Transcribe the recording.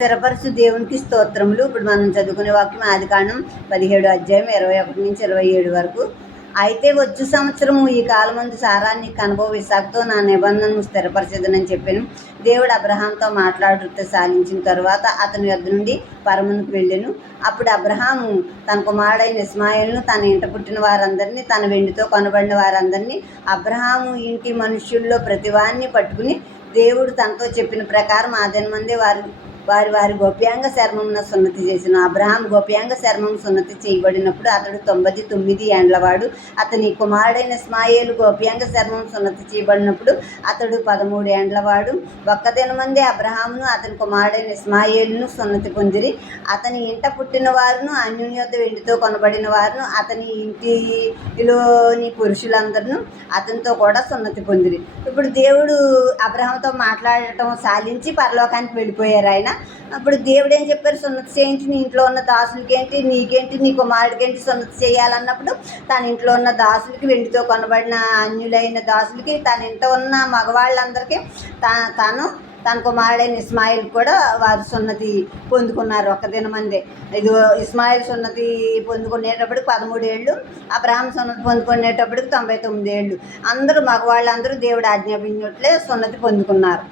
స్థిరపరచు దేవునికి స్తోత్రములు. ఇప్పుడు మనం చదువుకునే వాక్యం ఆదికాండం 17 అధ్యాయం 21 నుంచి 27 వరకు. అయితే వచ్చు సంవత్సరము ఈ కాలమందు సారా నీకు కనబోవు ఇస్సాకుతో నా నిబంధనను స్థిరపరచదనని చెప్పాను. దేవుడు అబ్రహాంతో మాట్లాడుతూ సాగించిన తరువాత అతని యొద్ద నుండి పరమునకు వెళ్ళెను. అప్పుడు అబ్రహాము తన కుమారుడైన ఇస్మాయిల్ను, తన ఇంట పుట్టిన వారందరినీ, తన వెండితో కొనబడిన వారందరినీ, అబ్రహాము ఇంటి మనుష్యుల్లో ప్రతివాన్ని పట్టుకుని దేవుడు తనతో చెప్పిన ప్రకారం ఆ దినమందే వారి గోప్యాంగ చర్మమున సున్నతి చేసిన. అబ్రహాం గోప్యాంగ చర్మం సున్నతి చేయబడినప్పుడు అతడు 99 ఏండ్లవాడు. అతని కుమారుడైన ఇస్మాయేలు గోప్యాంగ చర్మం సున్నతి చేయబడినప్పుడు అతడు 13 ఏండ్లవాడు. ఒక్క దినమందే అబ్రహామును అతని కుమారుడైన ఇస్మాయేలును సున్నతి పొందిరి. అతని ఇంట పుట్టిన వారును, అన్యుని యొద్ద వెండితో కొనబడిన వారును, అతని ఇంటిలోని పురుషులందరూ అతనితో కూడా సున్నతి పొందిరి. ఇప్పుడు దేవుడు అబ్రహాంతో మాట్లాడటం సాలించి పరలోకానికి వెళ్ళిపోయారు ఆయన. అప్పుడు దేవుడు ఏం చెప్పారు? సున్నతి చేయించి నీ ఇంట్లో ఉన్న దాసులకేంటి, నీకేంటి, నీ కుమారుడికేంటి సున్నతి చేయాలన్నప్పుడు తన ఇంట్లో ఉన్న దాసులకి, వెండితో కొనబడిన అన్యులైన దాసులకి, తన ఇంట ఉన్న మగవాళ్ళందరికీ తన కుమారుడైన ఇస్మాయిల్ కూడా వారు సున్నతి పొందుకున్నారు ఒక్క దినమందే. ఇది ఇస్మాయిల్ సున్నతి పొందుకునేటప్పటికి 13 ఏళ్ళు, అబ్రహాం సున్నతి పొందుకునేటప్పటికి 99 ఏళ్ళు. అందరూ మగవాళ్ళందరూ దేవుడు ఆజ్ఞాపించినట్లే సున్నతి పొందుకున్నారు.